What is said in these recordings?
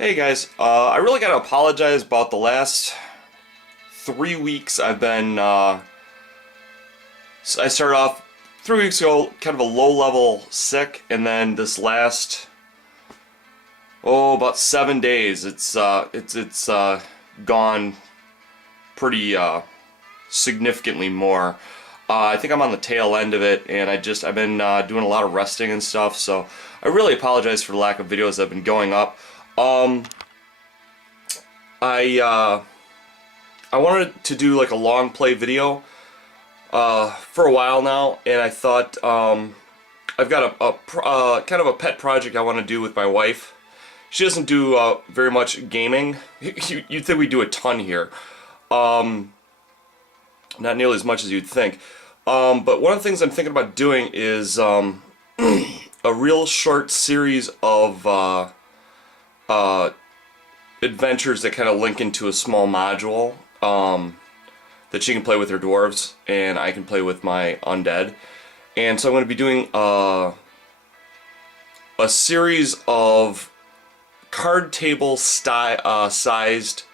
Hey guys, I really gotta apologize about the last 3 weeks. I've been, I started off 3 weeks ago kind of a low-level sick, and then this last, about 7 days, it's gone pretty, significantly more. I think I'm on the tail end of it, and I've been doing a lot of resting and stuff, so I really apologize for the lack of videos that have been going up. I wanted to do like a long play video for a while now, and I thought I've got a kind of a pet project I want to do with my wife. She doesn't do very much gaming. You'd think we do a ton here. Not nearly as much as you'd think. But one of the things I'm thinking about doing is a real short series of adventures that kind of link into a small module that she can play with her dwarves and I can play with my undead. And so I'm going to be doing a series of card table sized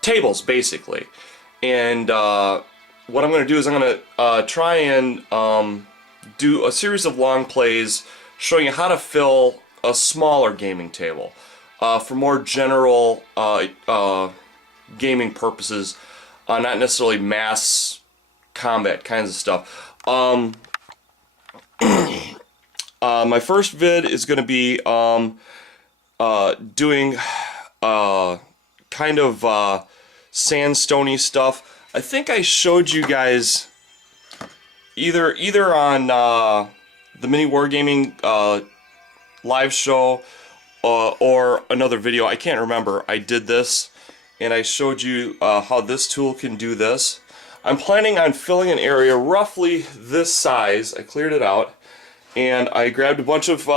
tables, basically. And what I'm going to do is I'm going to try and do a series of long plays showing you how to fill a smaller gaming table for more general gaming purposes, not necessarily mass combat kinds of stuff. My first vid is going to be doing kind of sandstony stuff. I think I showed you guys either on the Mini Wargaming live show or another video. I can't remember. I did this and I showed you how this tool can do this. I'm planning on filling an area roughly this size. I cleared it out and I grabbed a bunch of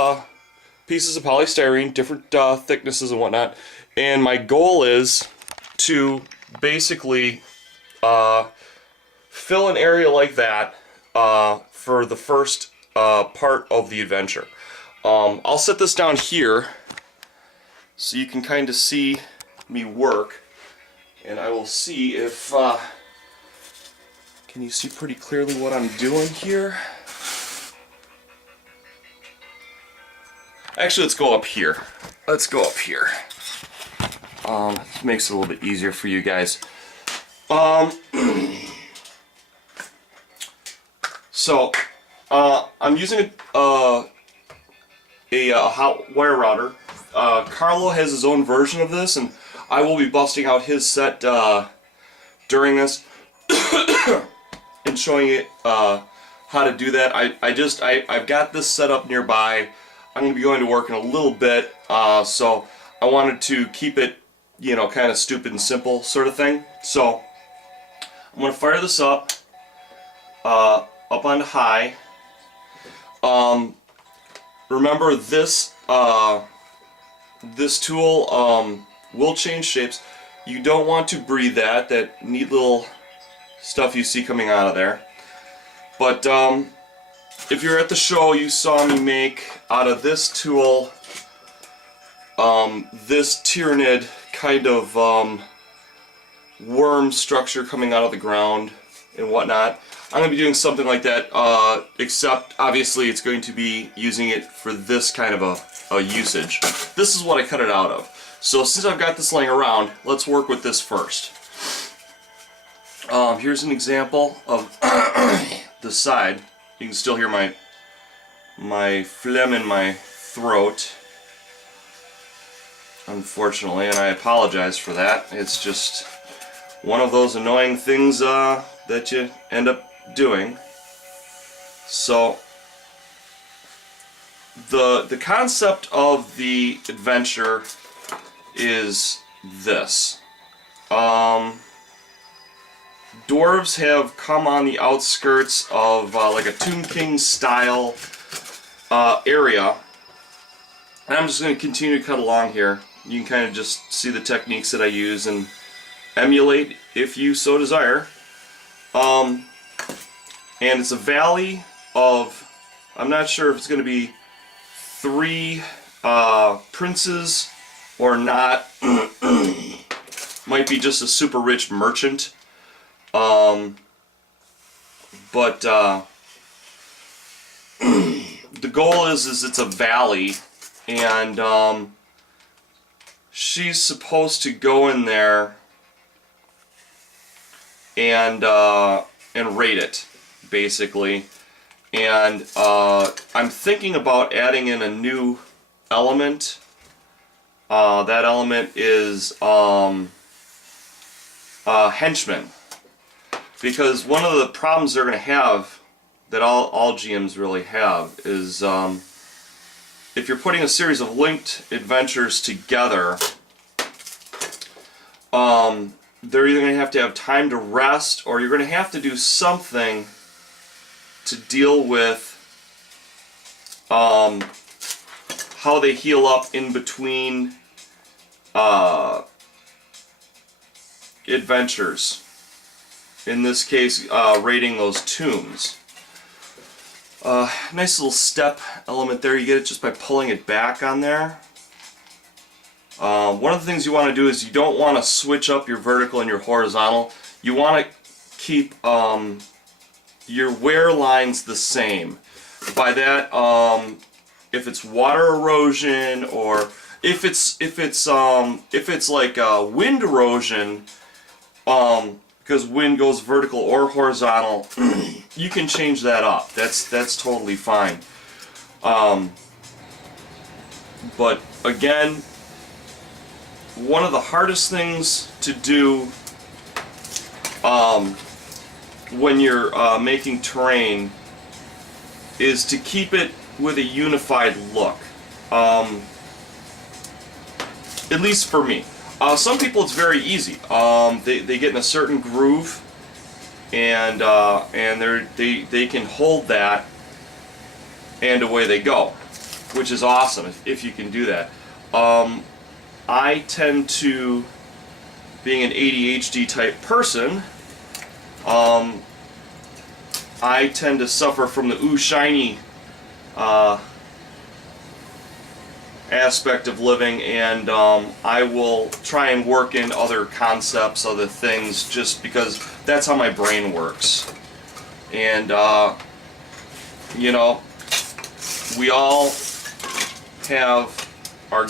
pieces of polystyrene, different thicknesses and whatnot, and my goal is to basically fill an area like that for the first part of the adventure. I'll set this down here so you can kind of see me work, and I will see if can you see pretty clearly what I'm doing here. Actually, let's go up here. Let's go up here. It makes it a little bit easier for you guys. So I'm using a hot wire router. Carlo has his own version of this, and I will be busting out his set during this and showing it how to do that. I've got this set up nearby. I'm going to be going to work in a little bit, so I wanted to keep it, you know, kind of stupid and simple sort of thing. So I'm going to fire this up onto high. Remember this this tool will change shapes. You don't want to breathe that neat little stuff you see coming out of there. But if you're at the show, you saw me make out of this tool this Tyranid kind of worm structure coming out of the ground and whatnot. I'm going to be doing something like that, except obviously it's going to be using it for this kind of a usage. This is what I cut it out of. So since I've got this laying around, let's work with this first. Here's an example of the side. You can still hear my phlegm in my throat, unfortunately, and I apologize for that. It's just one of those annoying things that you end up doing. So the concept of the adventure is this. Dwarves have come on the outskirts of like a Tomb King style area, and I'm just going to continue to cut along here. You can kind of just see the techniques that I use and emulate if you so desire. And it's a valley of, I'm not sure if it's going to be 3 princes or not. Might be just a super rich merchant. But the goal is it's a valley, and she's supposed to go in there and raid it, basically. And I'm thinking about adding in a new element. That element is henchman. Because one of the problems they're going to have, that all GMs really have, is if you're putting a series of linked adventures together, they're either going to have time to rest, or you're going to have to do something to deal with how they heal up in between adventures. In this case, raiding those tombs. Nice little step element there. You get it just by pulling it back on there. One of the things you want to do is you don't want to switch up your vertical and your horizontal. You want to keep your wear lines the same. By that, if it's water erosion, or if it's like wind erosion, because wind goes vertical or horizontal, you can change that up. That's totally fine. But again, one of the hardest things to do when you're making terrain is to keep it with a unified look. At least for me. Some people it's very easy. They get in a certain groove, and they can hold that, and away they go, which is awesome if you can do that. I tend to, being an ADHD type person, I tend to suffer from the ooh shiny aspect of living, and I will try and work in other concepts, other things, just because that's how my brain works. And you know, we all have our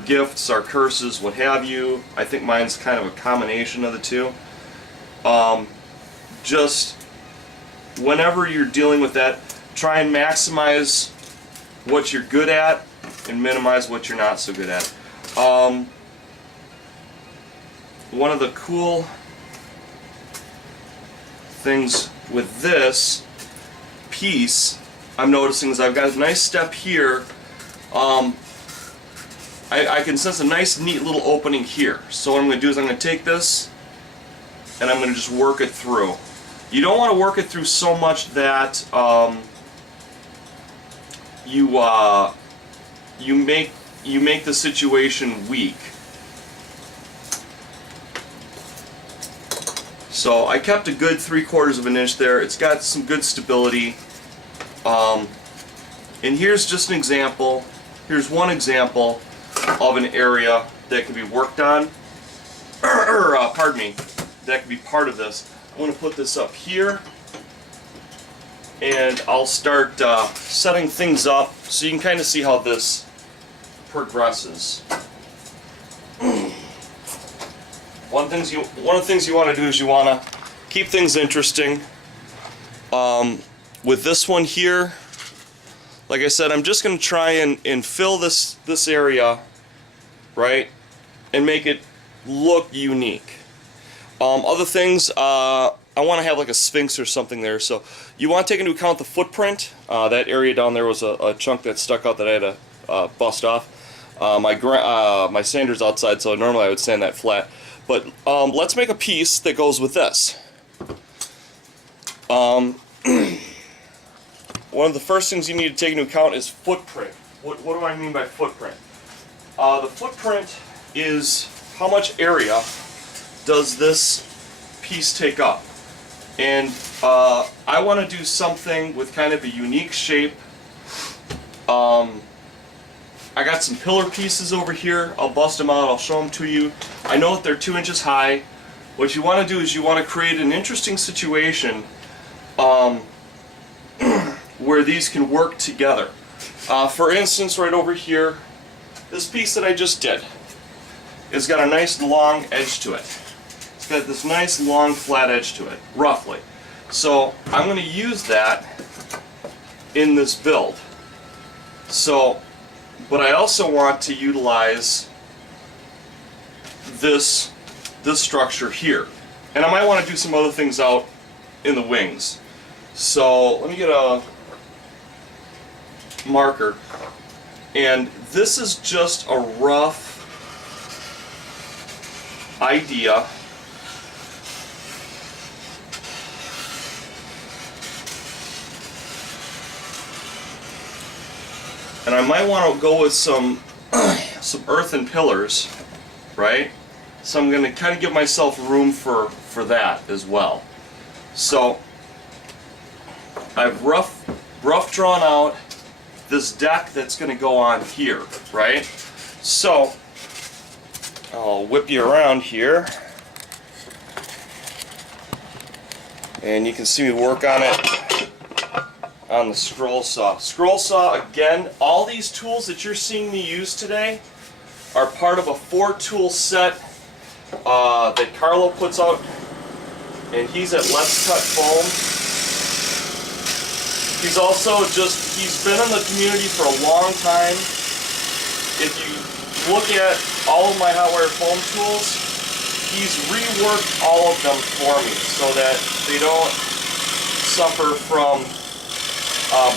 gifts, our curses, what have you. I think mine's kind of a combination of the two. Just whenever you're dealing with that, try and maximize what you're good at and minimize what you're not so good at. One of the cool things with this piece I'm noticing is I've got a nice step here. I can sense a nice neat little opening here. So what I'm going to do is I'm going to take this and I'm going to just work it through. You don't want to work it through so much that you make the situation weak. So I kept a good 3/4 of an inch there. It's got some good stability. And here's just an example. Here's one example of an area that can be worked on. Pardon me. That can be part of this. I'm going to put this up here, and I'll start setting things up so you can kind of see how this progresses. One of the things you want to do is you want to keep things interesting. With this one here, like I said, I'm just going to try and fill this area, right, and make it look unique. Other things, I want to have like a sphinx or something there, so you want to take into account the footprint. That area down there was a chunk that stuck out that I had to bust off. My sander's outside, so normally I would sand that flat. But let's make a piece that goes with this. One of the first things you need to take into account is footprint. What do I mean by footprint? The footprint is how much area does this piece take up. And I want to do something with kind of a unique shape I got some pillar pieces over here. I'll bust them out, I'll show them to you. I know that they're 2 inches high. What you want to do is you want to create an interesting situation where these can work together. For instance, right over here, this piece that I just did, it's got a nice long edge to it. It's got this nice long flat edge to it, roughly. So I'm going to use that in this build. So, but I also want to utilize this structure here. And I might want to do some other things out in the wings. So let me get a marker. And this is just a rough idea. And I might want to go with some earthen pillars, right? So I'm going to kind of give myself room for that as well. So I've rough drawn out this deck that's going to go on here, right? So I'll whip you around here, and you can see me work on it on the scroll saw. Scroll saw, again, all these tools that you're seeing me use today are part of a 4-tool set that Carlo puts out, and he's at Let's Cut Foam. He's also he's been in the community for a long time. If you look at all of my hot wire foam tools, he's reworked all of them for me so that they don't suffer from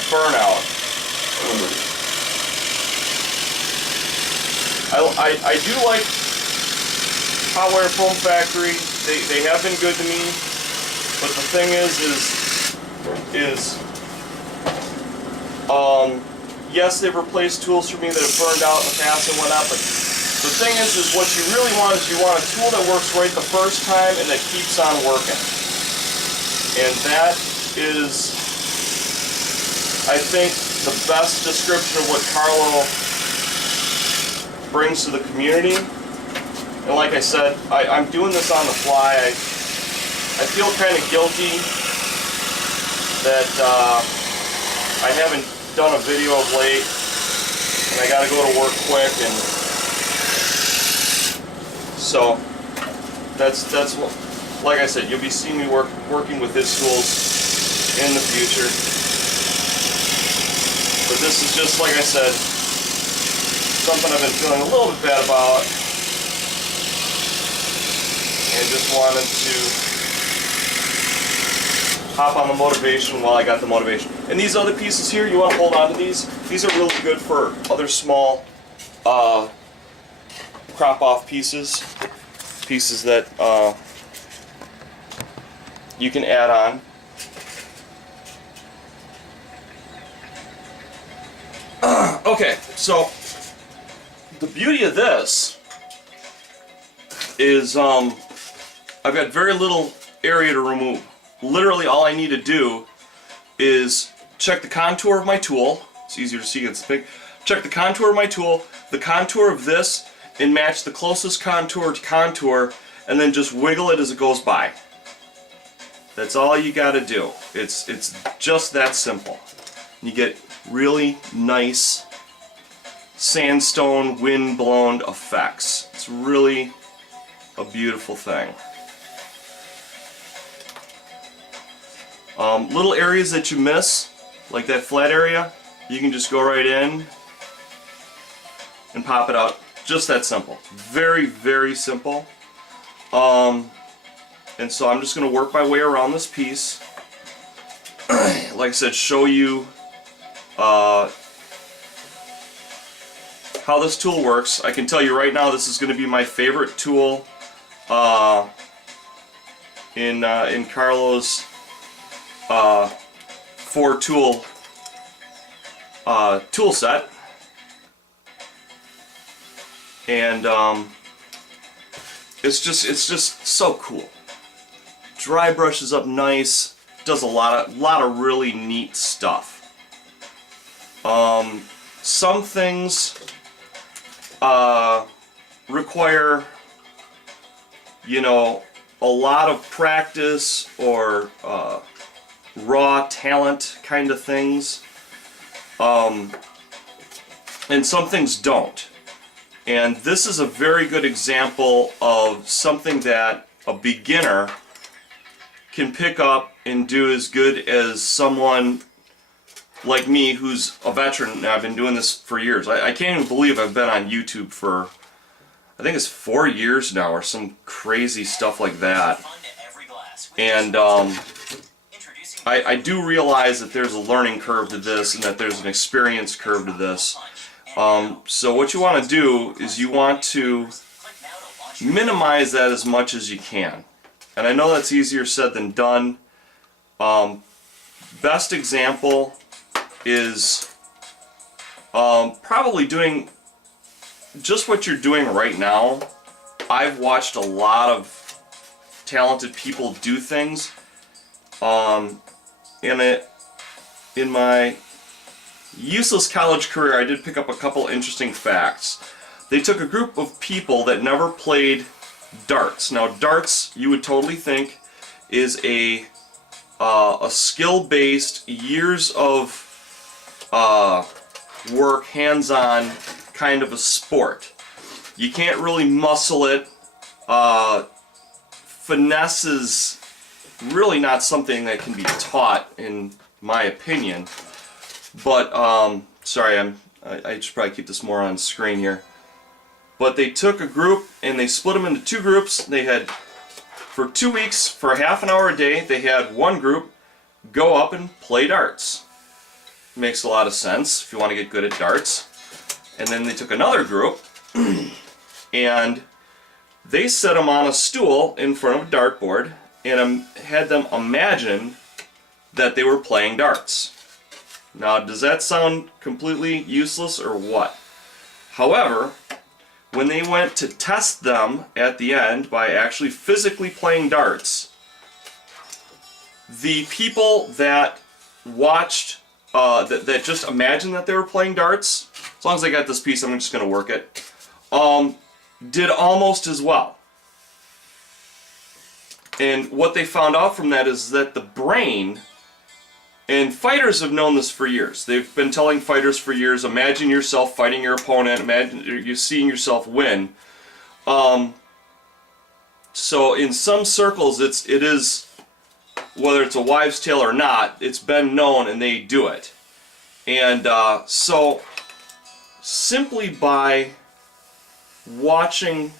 burnout. I do like Hot Wire Foam Factory. They have been good to me, but the thing is yes, they've replaced tools for me that have burned out in the past and whatnot, but the thing is what you really want is you want a tool that works right the first time and that keeps on working. And that is, I think, the best description of what Carlo brings to the community. And like I said, I'm doing this on the fly. I feel kind of guilty that I haven't done a video of late, and I got to go to work quick, and so that's what, like I said, you'll be seeing me working with his tools in the future. But this is just, like I said, something I've been feeling a little bit bad about, and just wanted to hop on the motivation while I got the motivation. And these other pieces here, you want to hold on to these. These are really good for other small crop off pieces that you can add on. Okay, so the beauty of this is I've got very little area to remove. Literally all I need to do is check the contour of my tool. It's easier to see, it's big. Check the contour of my tool, the contour of this, and match the closest contour to contour, and then just wiggle it as it goes by. That's all you gotta do. It's just that simple. You get really nice sandstone wind-blown effects. It's really a beautiful thing. Little areas that you miss, like that flat area, you can just go right in and pop it out. Just that simple. Very, very simple. And so I'm just going to work my way around this piece. Like I said, show you how this tool works. I can tell you right now, this is going to be my favorite tool in Carlo's 4-tool tool set, and it's just so cool. Dry brushes up nice, does a lot of really neat stuff. Some things require, you know, a lot of practice or raw talent kind of things, and some things don't. And this is a very good example of something that a beginner can pick up and do as good as someone like me who's a veteran. I've been doing this for years. I can't even believe I've been on YouTube for, I think it's 4 years now or some crazy stuff like that. And I do realize that there's a learning curve to this and that there's an experience curve to this. So what you want to do is you want to minimize that as much as you can. And I know that's easier said than done. Best example is probably doing just what you're doing right now. I've watched a lot of talented people do things. In my useless college career, I did pick up a couple interesting facts. They took a group of people that never played darts. Now, darts, you would totally think, is a skill-based, years of work, hands-on kind of a sport. You can't really muscle it. Finesse is really not something that can be taught, in my opinion. But sorry, I should probably keep this more on screen here. But they took a group and they split them into 2 groups. They had, for 2 weeks, for half an hour a day, they had one group go up and play darts. Makes a lot of sense if you want to get good at darts. And then they took another group and they set them on a stool in front of a dartboard and had them imagine that they were playing darts. Now, does that sound completely useless or what? However, when they went to test them at the end by actually physically playing darts, the people that watched, that just imagined that they were playing darts, as long as I got this piece, I'm just going to work it, did almost as well. And what they found out from that is that the brain, and fighters have known this for years. They've been telling fighters for years, imagine yourself fighting your opponent, imagine you seeing yourself win. So in some circles, it is, whether it's a wives' tale or not, it's been known and they do it. And so simply by watching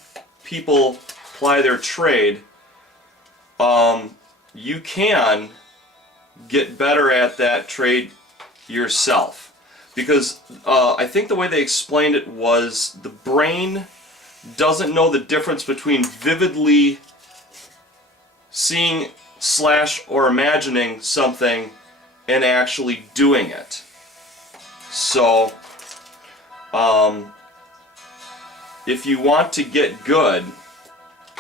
people ply their trade, you can get better at that trade yourself. Because I think the way they explained it was the brain doesn't know the difference between vividly seeing / or imagining something and actually doing it. So if you want to get good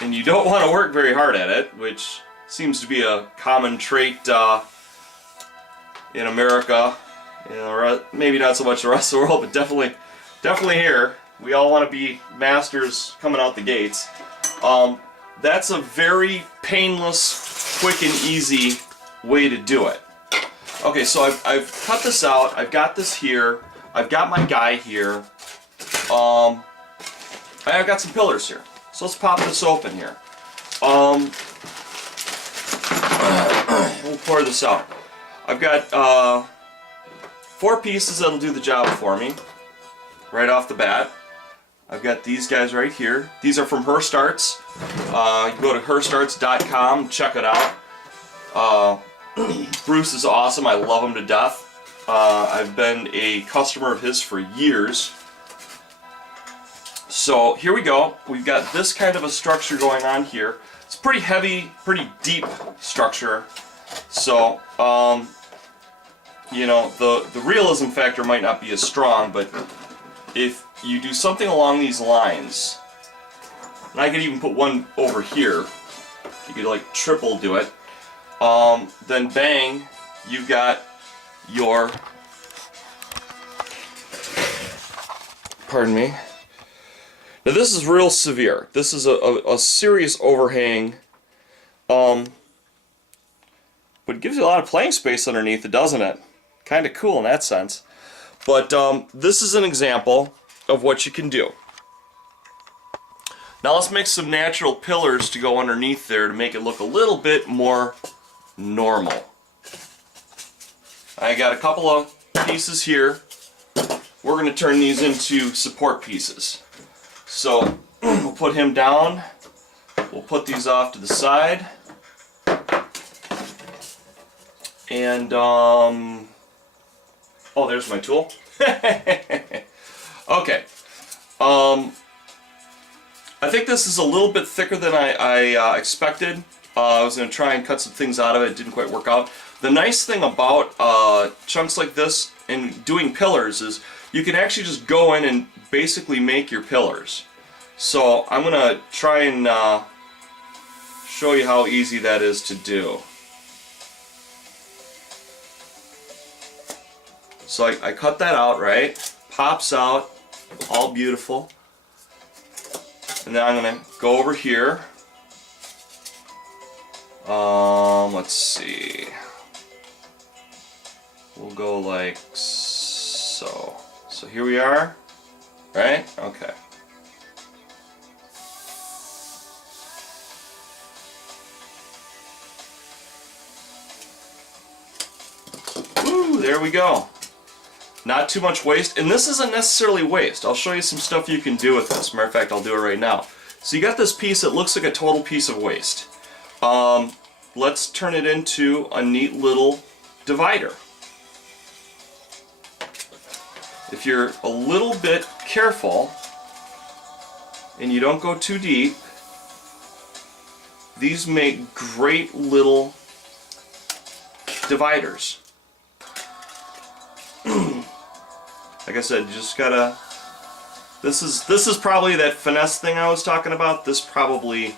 and you don't want to work very hard at it, which seems to be a common trait in America, you know, maybe not so much the rest of the world, but definitely here, we all want to be masters coming out the gates. That's a very painless, quick and easy way to do it. Okay, so I've cut this out, I've got this here, I've got my guy here, I've got some pillars here. So let's pop this open here. We'll pour this out. I've got 4 pieces that'll do the job for me right off the bat. I've got these guys right here. These are from Her Starts. You can go to herstarts.com, check it out. Bruce is awesome. I love him to death. I've been a customer of his for years. So here we go. We've got this kind of a structure going on here. It's pretty heavy, pretty deep structure. So, you know, the realism factor might not be as strong, but if you do something along these lines, and I could even put one over here, you could like triple do it, then bang, you've got your, pardon me, Now this is real severe. This is a serious overhang. But it gives you a lot of playing space underneath it, doesn't it? Kind of cool in that sense. But this is an example of what you can do. Now let's make some natural pillars to go underneath there to make it look a little bit more normal. I got a couple of pieces here. We're going to turn these into support pieces. So we'll put him down. We'll put these off to the side. And, oh, there's my tool. Okay. I think this is a little bit thicker than I expected. I was going to try and cut some things out of it. It didn't quite work out. The nice thing about chunks like this and doing pillars is you can actually just go in and basically make your pillars. So I'm going to try and show you how easy that is to do. So I cut that out, right? Pops out, all beautiful. And then I'm going to go over here. Let's see. We'll go like so. So here we are, right? Okay. Woo, there we go. Not too much waste, and this isn't necessarily waste. I'll show you some stuff you can do with this. Matter of fact, I'll do it right now. So you got this piece that looks like a total piece of waste. Let's turn it into a neat little divider. If you're a little bit careful and you don't go too deep, these make great little dividers. Like I said, you just gotta. This is probably that finesse thing I was talking about. This probably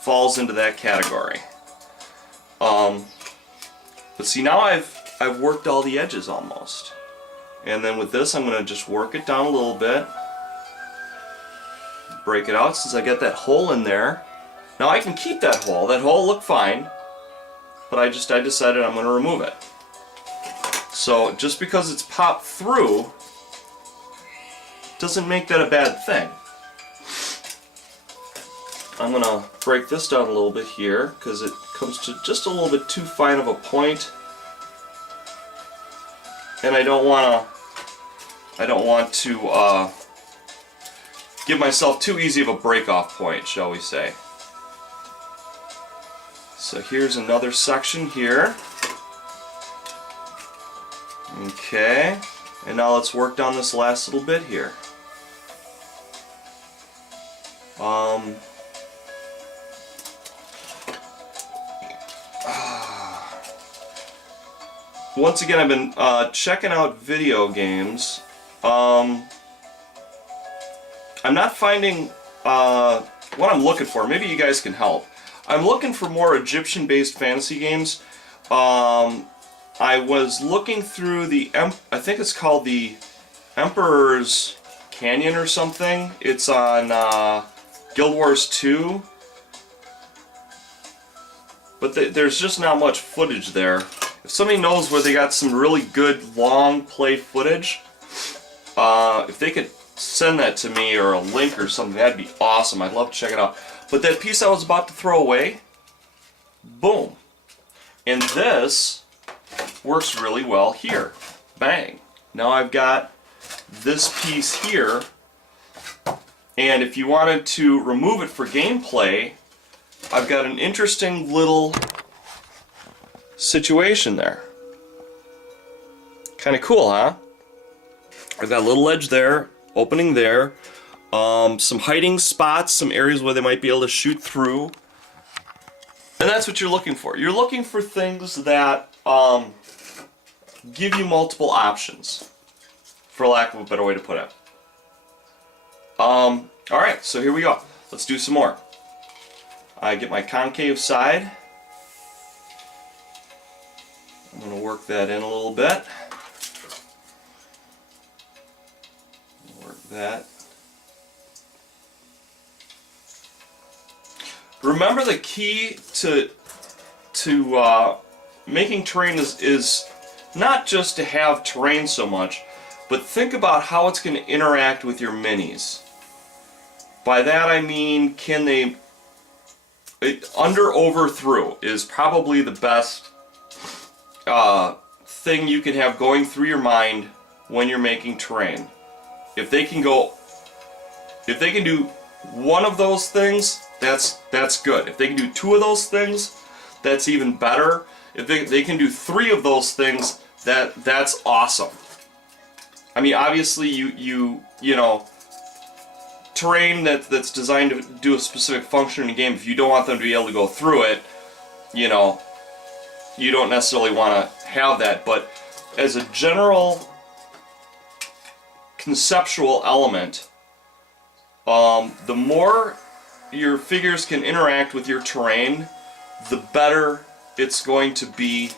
falls into that category. But see, now I've worked all the edges almost, and then with this I'm gonna just work it down a little bit, break it out since I got that hole in there. Now I can keep that hole. That hole looked fine, but I decided I'm gonna remove it. So just because it's popped through doesn't make that a bad thing. I'm going to break this down a little bit here because it comes to just a little bit too fine of a point, and I don't want to give myself too easy of a break-off point, shall we say. So here's another section here. Okay, and now let's work down this last little bit here. Once again, I've been checking out video games. I'm not finding what I'm looking for. Maybe you guys can help. I'm looking for more Egyptian-based fantasy games. I was looking through I think it's called the Emperor's Canyon or something. It's on Guild Wars 2. But there's just not much footage there. If somebody knows where they got some really good long play footage, if they could send that to me or a link or something, that'd be awesome. I'd love to check it out. But that piece I was about to throw away, boom. And this works really well here. Bang. Now I've got this piece here, and if you wanted to remove it for gameplay, I've got an interesting little situation there. Kind of cool, huh? I've got a little edge there, opening there, some hiding spots, some areas where they might be able to shoot through. And that's what you're looking for. You're looking for things that give you multiple options, for lack of a better way to put it. Alright, so here we go. Let's do some more. I get my concave side. I'm going to work that in a little bit. Work that. remember the key to making terrain is not just to have terrain so much, but think about how it's going to interact with your minis. By that I mean, can they... under, over, through is probably the best thing you can have going through your mind when you're making terrain. If they can do one of those things, that's good. If they can do two of those things, that's even better. If they can do three of those things, that's awesome. I mean, obviously you know, terrain that's designed to do a specific function in a game, if you don't want them to be able to go through it, you know, you don't necessarily want to have that. But as a general conceptual element, the more your figures can interact with your terrain, the better it's going to be,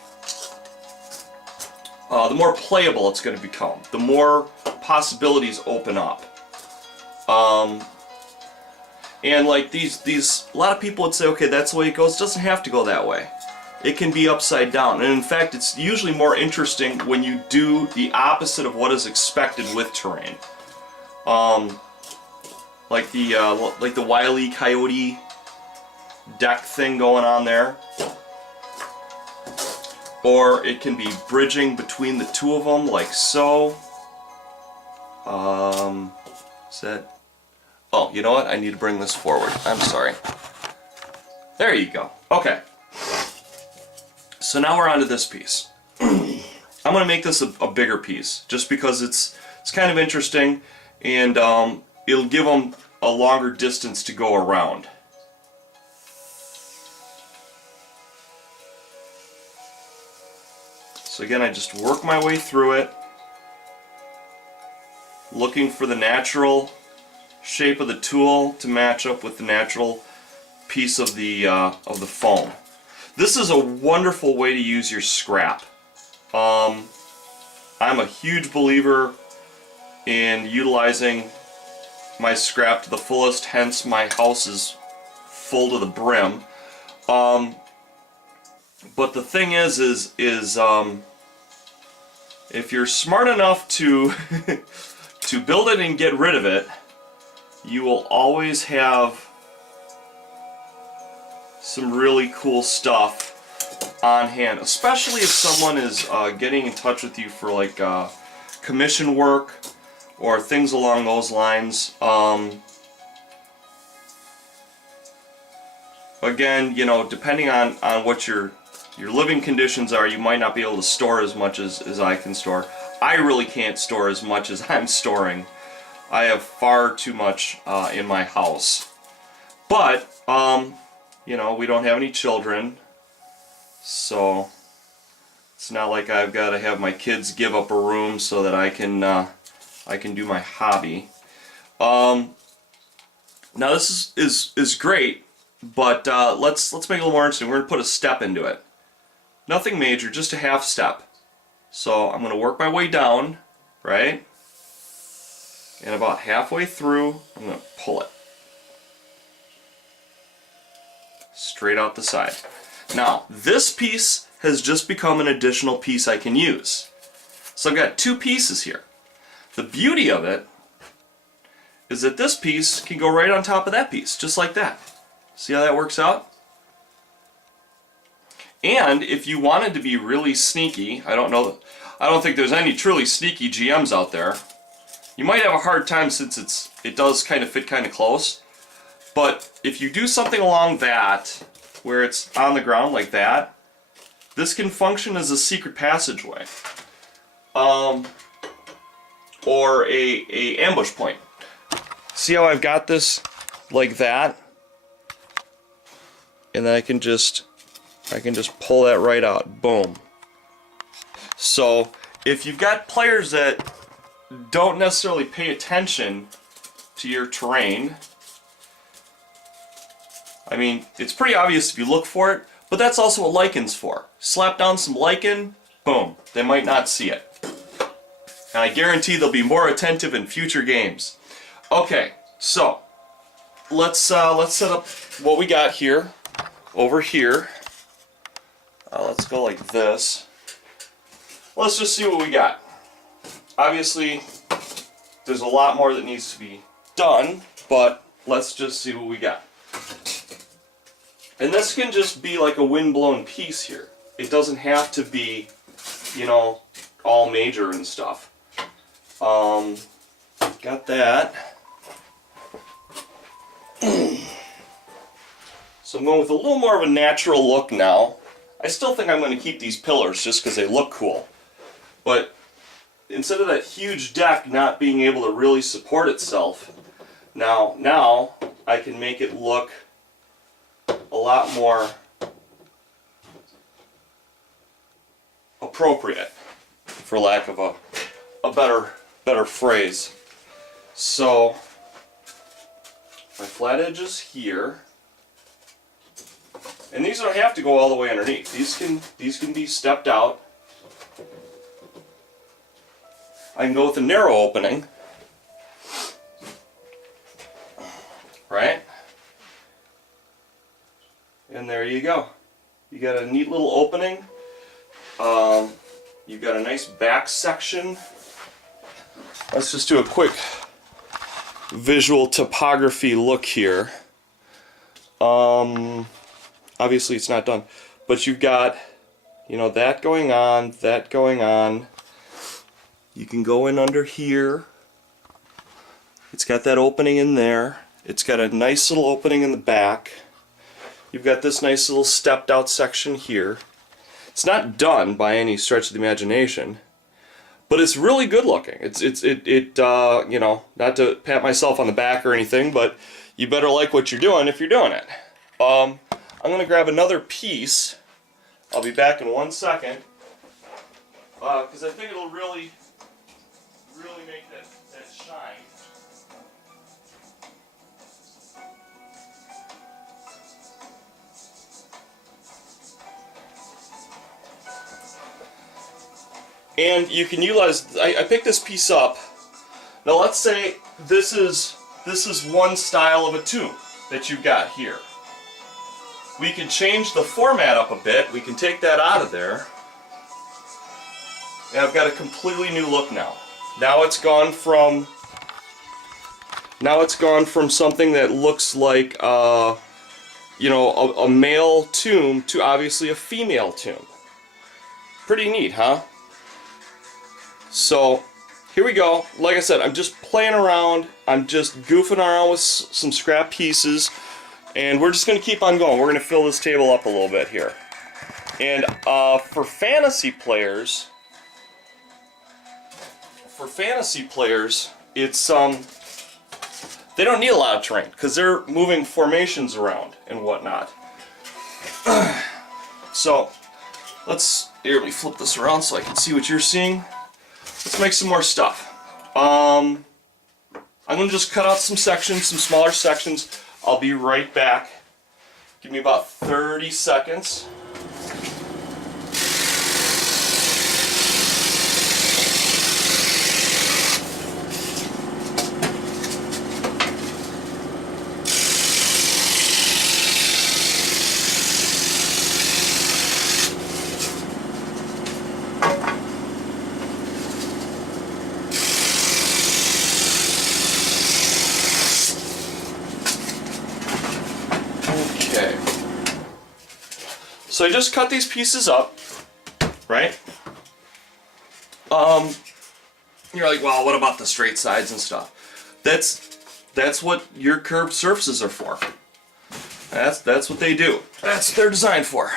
the more playable it's going to become, the more possibilities open up. And like these, a lot of people would say, okay, that's the way it goes. It doesn't have to go that way. It can be upside down. And in fact, it's usually more interesting when you do the opposite of what is expected with terrain. Like the Wile E. Coyote deck thing going on there. Or it can be bridging between the two of them, like so. Is that... Oh, you know what? I need to bring this forward. I'm sorry. There you go. Okay. So now we're on to this piece. I'm going to make this a bigger piece, just because it's kind of interesting, and it'll give them a longer distance to go around. So again, I just work my way through it, looking for the natural shape of the tool to match up with the natural piece of the foam. This is a wonderful way to use your scrap. I'm a huge believer in utilizing my scrap to the fullest, hence my house is full to the brim. But the thing is if you're smart enough to to build it and get rid of it, you will always have some really cool stuff on hand, especially if someone is getting in touch with you for like commission work or things along those lines. Again, you know, depending on what your living conditions are, you might not be able to store as much as I can store. I really can't store as much as I'm storing. I have far too much in my house. But, you know, we don't have any children, so it's not like I've got to have my kids give up a room so that I can do my hobby. Now this is great, but let's make it a little more interesting. We're going to put a step into it. Nothing major, just a half step. So I'm going to work my way down, right? And about halfway through, I'm going to pull it straight out the side. Now, this piece has just become an additional piece I can use. So I've got two pieces here. The beauty of it is that this piece can go right on top of that piece, just like that. See how that works out? And if you wanted to be really sneaky, I don't think there's any truly sneaky GMs out there. You might have a hard time since it does kind of fit kind of close. But if you do something along that, where it's on the ground like that, this can function as a secret passageway. Or a ambush point. See how I've got this like that? And then I can just pull that right out. Boom. So if you've got players that don't necessarily pay attention to your terrain, I mean, it's pretty obvious if you look for it, but that's also what lichen's for. Slap down some lichen, boom, they might not see it. And I guarantee they'll be more attentive in future games. Okay, so let's set up what we got here, over here. Let's go like this. Let's just see what we got. Obviously, there's a lot more that needs to be done, but let's just see what we got. And this can just be like a wind-blown piece here. It doesn't have to be, you know, all major and stuff. Got that. So I'm going with a little more of a natural look now. I still think I'm going to keep these pillars just because they look cool. But instead of that huge deck not being able to really support itself, now I can make it look a lot more appropriate, for lack of a better phrase. So my flat edge is here, and these don't have to go all the way underneath. These can be stepped out. I can go with a narrow opening, right? And there you go. You got a neat little opening. You've got a nice back section. Let's just do a quick visual topography look here. Obviously it's not done, but you've got, you know, that going on, that going on. You can go in under here. It's got that opening in there. It's got a nice little opening in the back. You've got this nice little stepped out section here. It's not done by any stretch of the imagination, but it's really good looking. You know, not to pat myself on the back or anything, but you better like what you're doing if you're doing it. I'm gonna grab another piece. I'll be back in 1 second, because I think it'll really make that shine. And you can utilize, I picked this piece up. Now let's say this is one style of a tube that you've got here. We can change the format up a bit. We can take that out of there. And I've got a completely new look now. Now it's gone from something that looks like you know, a male tomb to obviously a female tomb. Pretty neat, huh? So here we go. Like I said, I'm just playing around. I'm just goofing around with some scrap pieces, and we're just going to keep on going. We're going to fill this table up a little bit here. And for fantasy players, it's they don't need a lot of terrain because they're moving formations around and whatnot. So let me flip this around so I can see what you're seeing. Let's make some more stuff. I'm going to just cut out some sections, some smaller sections. I'll be right back. Give me about 30 seconds. Okay. So I just cut these pieces up, right? You're like, well, what about the straight sides and stuff? That's what your curved surfaces are for. That's what they do. That's what they're designed for.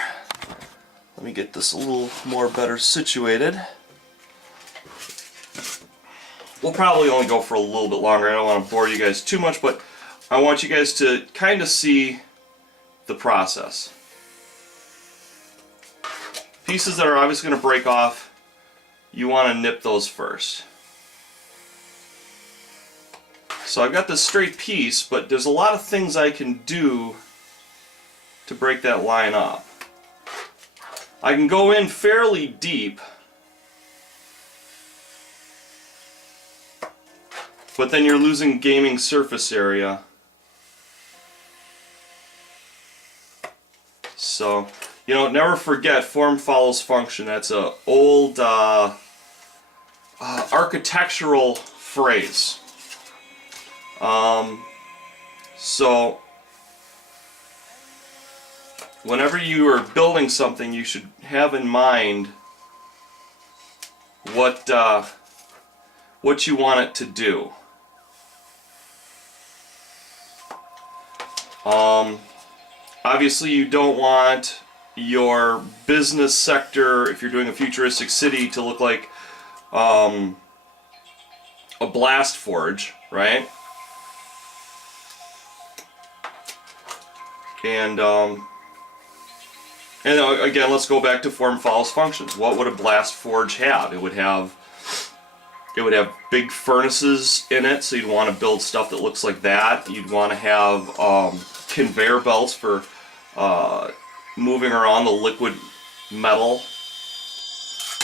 Let me get this a little more better situated. We'll probably only go for a little bit longer. I don't want to bore you guys too much, but I want you guys to kind of see the process. Pieces that are obviously going to break off, you want to nip those first. So I've got this straight piece, but there's a lot of things I can do to break that line up. I can go in fairly deep, but then you're losing gaming surface area So, you know, never forget form follows function. That's a old architectural phrase. So whenever you are building something, you should have in mind what you want it to do. Obviously, you don't want your business sector, if you're doing a futuristic city, to look like a blast forge, right? And again, let's go back to form follows functions. What would a blast forge have? It would have big furnaces in it, so you'd want to build stuff that looks like that. You'd want to have conveyor belts for moving around the liquid metal.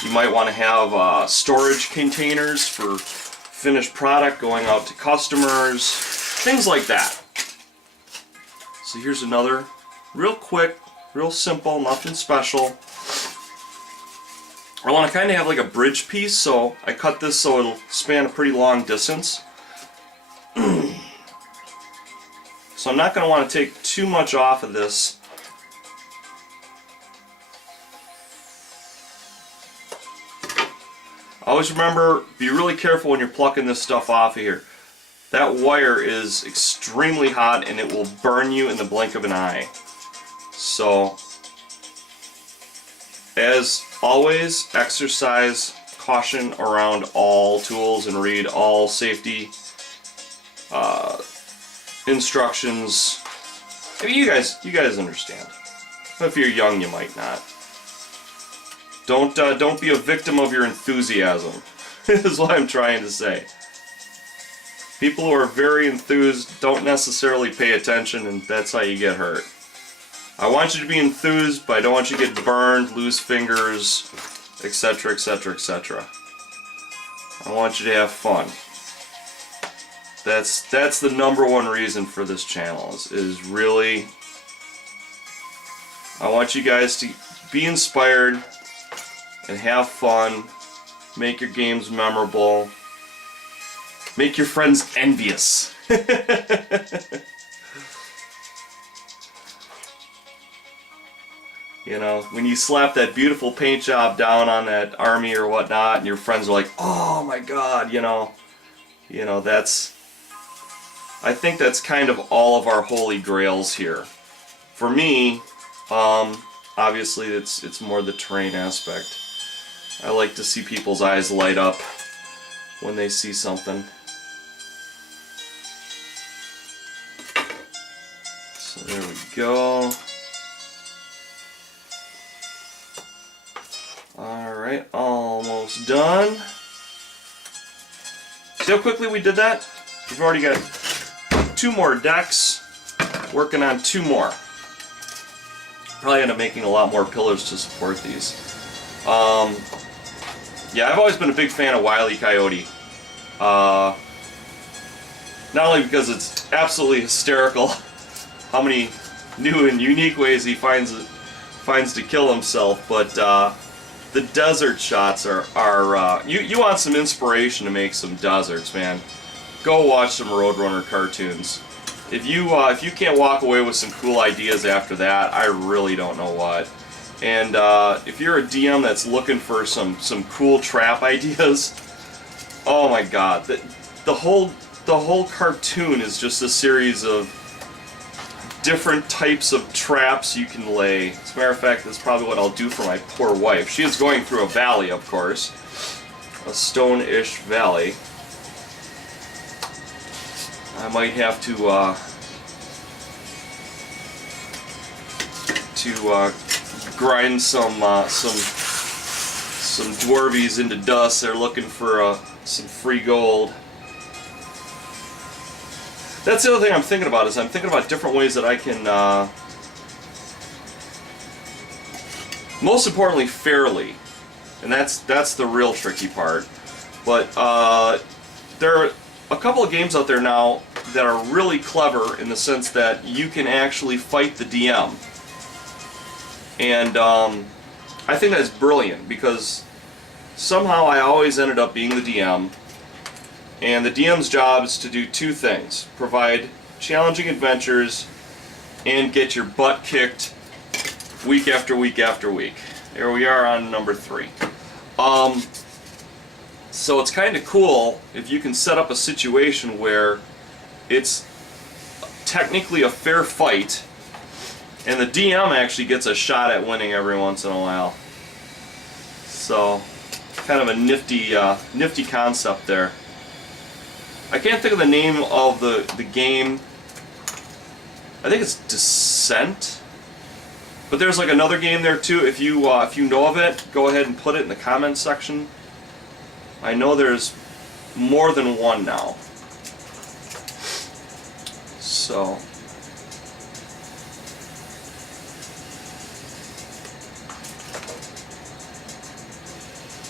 You might want to have storage containers for finished product going out to customers, things like that. So here's another, real quick, real simple, nothing special. I want to kind of have like a bridge piece, so I cut this so it'll span a pretty long distance. So I'm not going to want to take too much off of this. Always remember, be really careful when you're plucking this stuff off of here. That wire is extremely hot and it will burn you in the blink of an eye. So, as always, exercise caution around all tools and read all safety instructions. I mean, you guys understand. If you're young, you might not. Don't be a victim of your enthusiasm. Is what I'm trying to say. People who are very enthused don't necessarily pay attention, and that's how you get hurt. I want you to be enthused, but I don't want you to get burned, lose fingers, etc., etc., etc. I want you to have fun. That's the number one reason for this channel, is really, I want you guys to be inspired and have fun, make your games memorable, make your friends envious. You know, when you slap that beautiful paint job down on that army or whatnot, and your friends are like, "Oh my God," you know, that's. I think that's kind of all of our holy grails here. For me, obviously, it's more the terrain aspect. I like to see people's eyes light up when they see something. So there we go. Alright, almost done. See how quickly we did that? We've already got 2 more decks, working on 2 more. Probably end up making a lot more pillars to support these. Yeah, I've always been a big fan of Wile E. Coyote. Not only because it's absolutely hysterical how many new and unique ways he finds to kill himself, but the desert shots are you want some inspiration to make some deserts, man. Go watch some Roadrunner cartoons. If you can't walk away with some cool ideas after that, I really don't know what. And if you're a DM that's looking for some cool trap ideas, oh my God, the whole cartoon is just a series of different types of traps you can lay. As a matter of fact, that's probably what I'll do for my poor wife. She is going through a valley, of course, a stone-ish valley. I might have to grind some dwarvies into dust. They're looking for some free gold. That's the other thing I'm thinking about, is I'm thinking about different ways that I can, most importantly, fairly, and that's the real tricky part. But there are a couple of games out there now that are really clever in the sense that you can actually fight the DM. And I think that's brilliant because somehow I always ended up being the DM, and the DM's job is to do two things: provide challenging adventures and get your butt kicked week after week after week. Here we are on number 3. So it's kind of cool if you can set up a situation where it's technically a fair fight and the DM actually gets a shot at winning every once in a while. So kind of a nifty concept there. I can't think of the name of the game. I think it's Descent. But there's like another game there too. If you know of it, go ahead and put it in the comments section. I know there's more than one now. So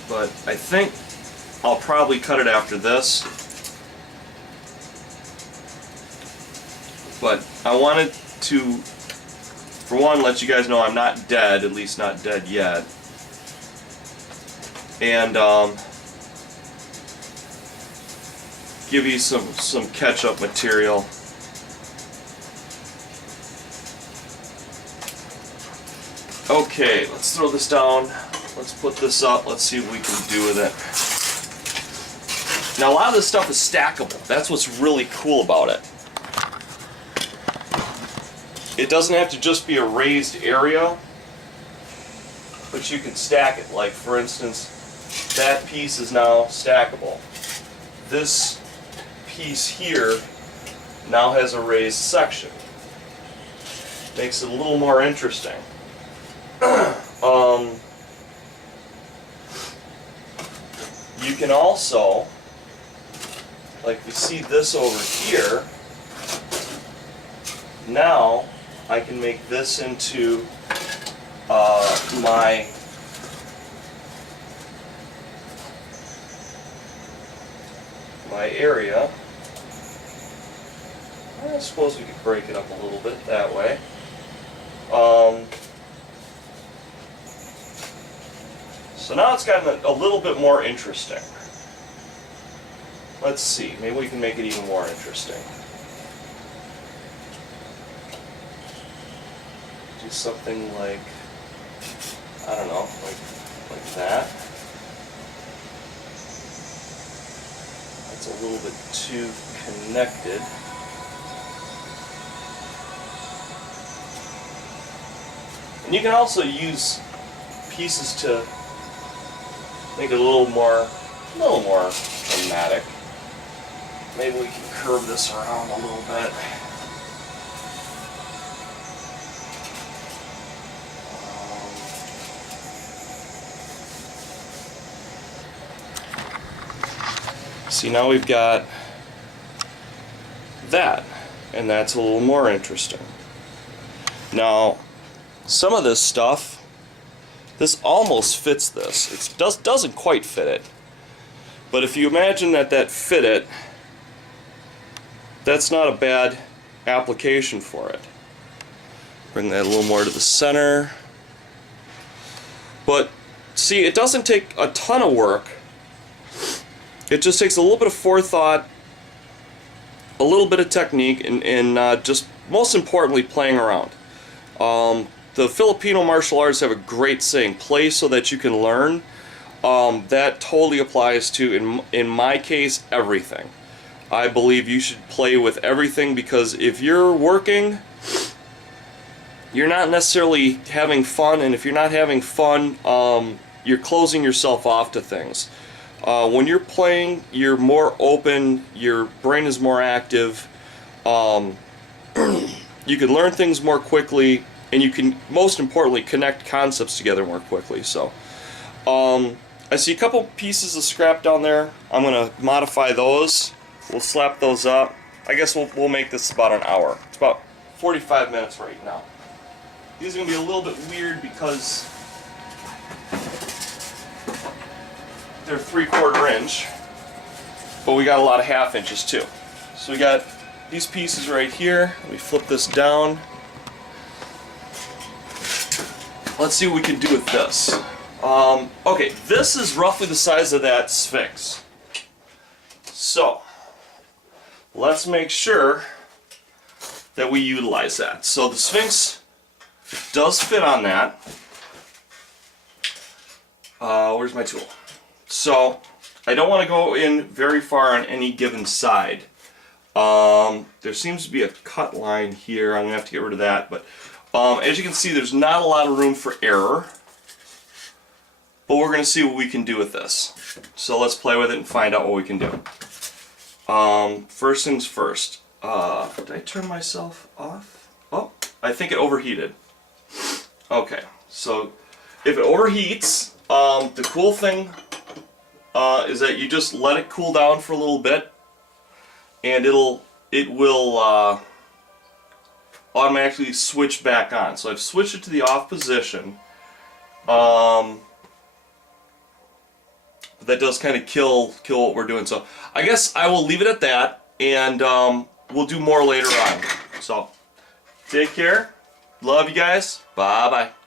but I think I'll probably cut it after this. But I wanted to, for one, let you guys know I'm not dead, at least not dead yet. And give you some catch-up material. Okay, let's throw this down. Let's put this up. Let's see what we can do with it. Now, a lot of this stuff is stackable. That's what's really cool about it. It doesn't have to just be a raised area, but you can stack it. Like, for instance, that piece is now stackable. This piece here now has a raised section. Makes it a little more interesting. You can also, like we see this over here, now I can make this into my area. I suppose we could break it up a little bit that way. So now it's gotten a little bit more interesting. Let's see, maybe we can make it even more interesting. Do something like, I don't know, like that. That's a little bit too connected. And you can also use pieces to make it a little more dramatic. Maybe we can curve this around a little bit. See, now we've got that, and that's a little more interesting. Now, some of this stuff, this almost fits this. It doesn't quite fit it. But if you imagine that fit it, that's not a bad application for it. Bring that a little more to the center. But see, it doesn't take a ton of work. It just takes a little bit of forethought, a little bit of technique, and just most importantly, playing around. The Filipino martial arts have a great saying, play so that you can learn. That totally applies to, in my case, everything. I believe you should play with everything, because if you're working, you're not necessarily having fun, and if you're not having fun, you're closing yourself off to things. When you're playing, you're more open, your brain is more active, you can learn things more quickly, and you can, most importantly, connect concepts together more quickly. So, I see a couple pieces of scrap down there. I'm going to modify those. We'll slap those up. I guess we'll make this about an hour. It's about 45 minutes right now. These are going to be a little bit weird because they're 3/4 inch, but we got a lot of 1/2 inches too. So we got these pieces right here. Let me flip this down. let's see what we can do with this. Okay, this is roughly the size of that Sphinx. So, let's make sure that we utilize that. So the Sphinx does fit on that. Where's my tool? So, I don't want to go in very far on any given side. There seems to be a cut line here. I'm going to have to get rid of that. But as you can see, there's not a lot of room for error. But we're going to see what we can do with this. So let's play with it and find out what we can do. First things first. Did I turn myself off? Oh, I think it overheated. Okay, so if it overheats, the cool thing is that you just let it cool down for a little bit, and it will automatically switch back on. So I've switched it to the off position. That does kind of kill what we're doing. So I guess I will leave it at that, and we'll do more later on. So take care. Love you guys. Bye bye.